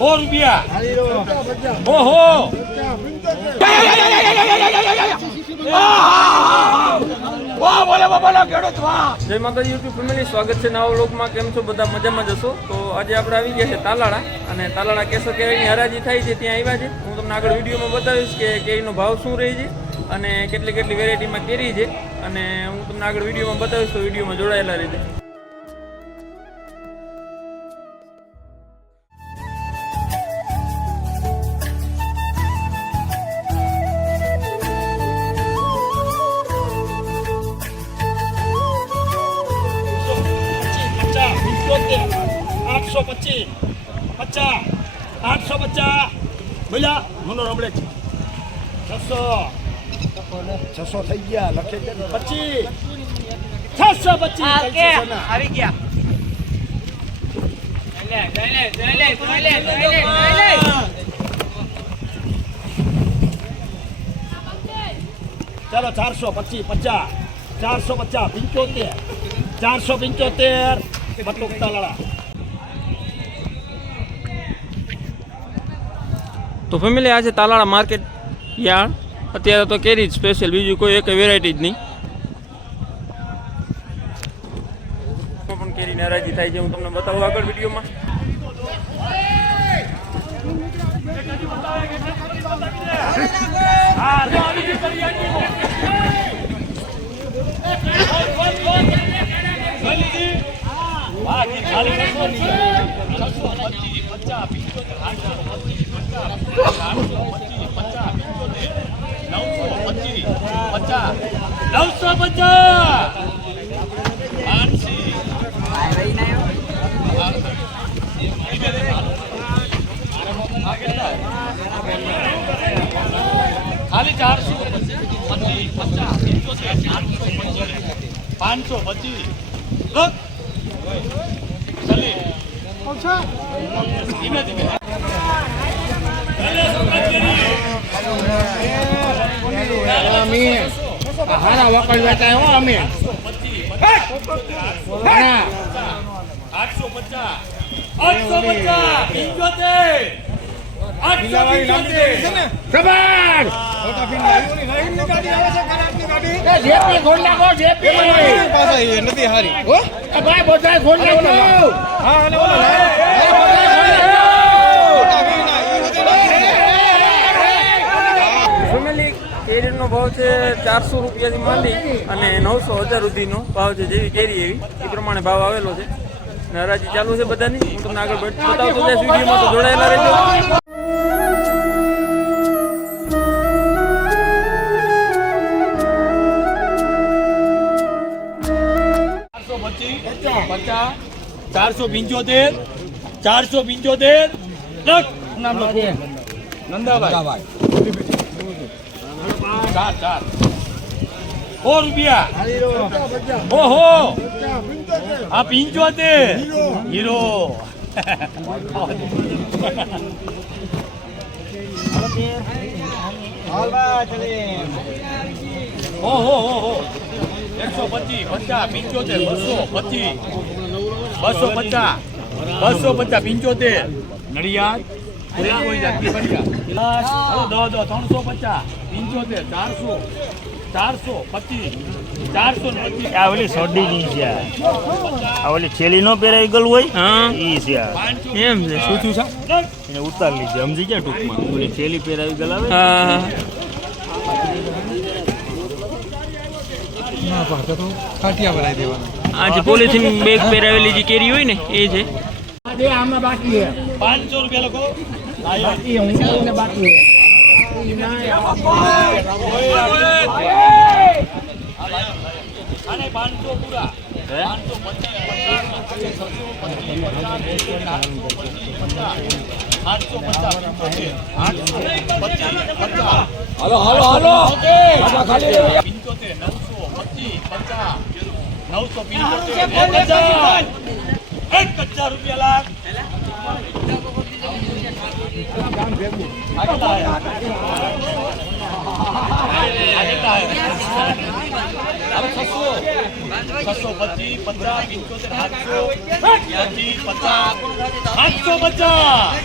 રૂપિયા ઓહો જય માતાજી યુટ્યુબ ફેમિલી, સ્વાગત છે નવા વ્લોગમાં. કેમ છો બધા? મજામાં જશો? તો આજે આપણે આવી ગયા છે તાલાળા, અને તાલાળા કેસર કેરીની હરાજી થાય છે ત્યાં આવ્યા છે. હું તમને આગળ વિડીયોમાં બતાવીશ કે કેરીનો ભાવ શું રહે છે અને કેટલી કેટલી વેરાયટીમાં કેરી છે, અને હું તમને આગળ વિડીયોમાં બતાવીશ, તો વિડીયોમાં જોડાયેલા રહેજો. થઈ ગયા લખે 25 625 આવી ગયા. ચાલો 425 50 450 75 475 બટુક તાલાળા. તો ફેમિલી, આજે તાલાળા માર્કેટ યાર્ડ. અત્યારે તો કેરી જ સ્પેશિયલ, બીજું કોઈ એક વેરાયટી જ નહીં. પણ કેરીની હરાજી થાય છે, હું તમને બતાવું આગળ વિડીયોમાં. ખાલી 425 525 ધીમે ધીમે હારા વકલ વેચાય હો અમે 850 નથી હારી હો ભાઈ, બધા ખોલ નાખો. હા અને ફેમિલી, કેરીનો ભાવ છે 400 રૂપિયાથી માંડી અને 900 1000 સુધીનો ભાવ છે. જેવી કેરી એવી એ પ્રમાણે ભાવ આવેલો છે. હરાજી ચાલુ છે બધાની. હું તમને આગળ બતાવતો જઈશ વિડીયોમાં, તો જોડાયેલા રહેજો. 475 475 લખ નામ લખો નંદાભાઈ 4 રૂપિયા ઓહો આ 75 હીરો ઓહો 125 50 75 250 250 75 નડિયાદ કોઈ જાતિ બન્યા 350 75 400 425 425. આ ઓલી સોડી ની છે, આ ઓલી છેલી નો પહેરાઈ ગયેલું હોય હા ઈ છે. એમ છે. શું થયું છે? એને ઉતાર લીધી, સમજી ગયા ટૂંકમાં. ઓલી છેલી પહેરાવી ગયેલા આવે. હા આ જે પોલિથીન બેગ પહેરાવેલી જે કેરી હોય ને એ છે. આમાં બાકી 500 રૂપિયા લખો. બાકી બાકી અને 500 પૂરા 525 હાલો હાલો હાલો 75 975 1000 રૂપિયા લાખ. 625, 50, 75, 780, 50, 750.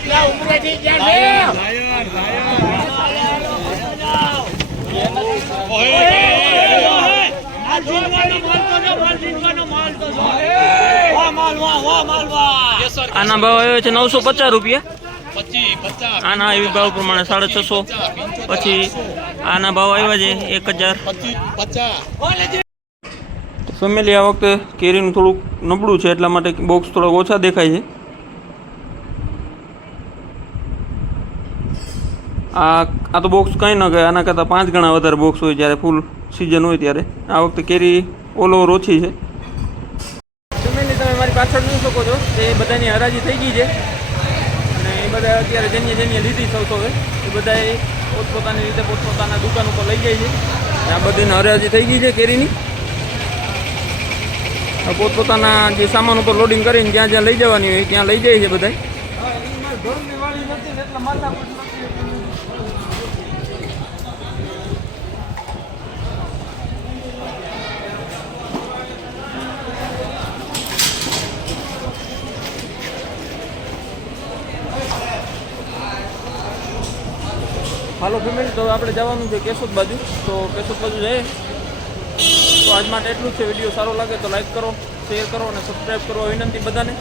લે, ઉમરેથી ગયા છે. આ જીનવાનો માલ તો જો, માલ જીનવાનો માલ તો જો. વાહ માલ વાહ, વાહ માલ વાહ. આના ભાવ આવ્યો છે 950 રૂપિયા. 25, 50, આના એવી ભાવ પ્રમાણે 650. પછી આના ભાવ આવ્યા છે 1000. 50. ફેમિલી આ વખતે કેરીનું થોડુંક નબળું છે એટલા માટે બોક્સ થોડાક ઓછા દેખાય છે. આ તો બોક્સ કંઈ ન કહે, આના કરતાં 5 ગણા વધારે બોક્સ હોય જ્યારે ફૂલ સિઝન હોય ત્યારે. આ વખતે કેરી ઓલ ઓવર ઓછી છે. ફેમિલી તમે મારી પાછળ જોઈ શકો છો તે બધાની હરાજી થઈ ગઈ છે અને એ બધા અત્યારે જેની લીધી સૌ એ બધાએ પોતપોતાની રીતે પોતપોતાના દુકાન ઉપર લઈ જાય છે. આ બધીની હરાજી થઈ ગઈ છે કેરીની. પોતપોતાના જે સામાન ઉપર લોડિંગ કરીને જ્યાં જ્યાં લઈ જવાની હોય ત્યાં લઈ જાય છે બધા. હાલો ફેમિલી, તો આપણે જવાનું છે કેશોદ બાજુ. તો કેશોદ બાજુ જઈએ. તો આજ માટે એટલું જ છે. વિડીયો સારો લાગે તો લાઈક કરો, શેર કરો અને સબસ્ક્રાઈબ કરો વિનંતી બધાને.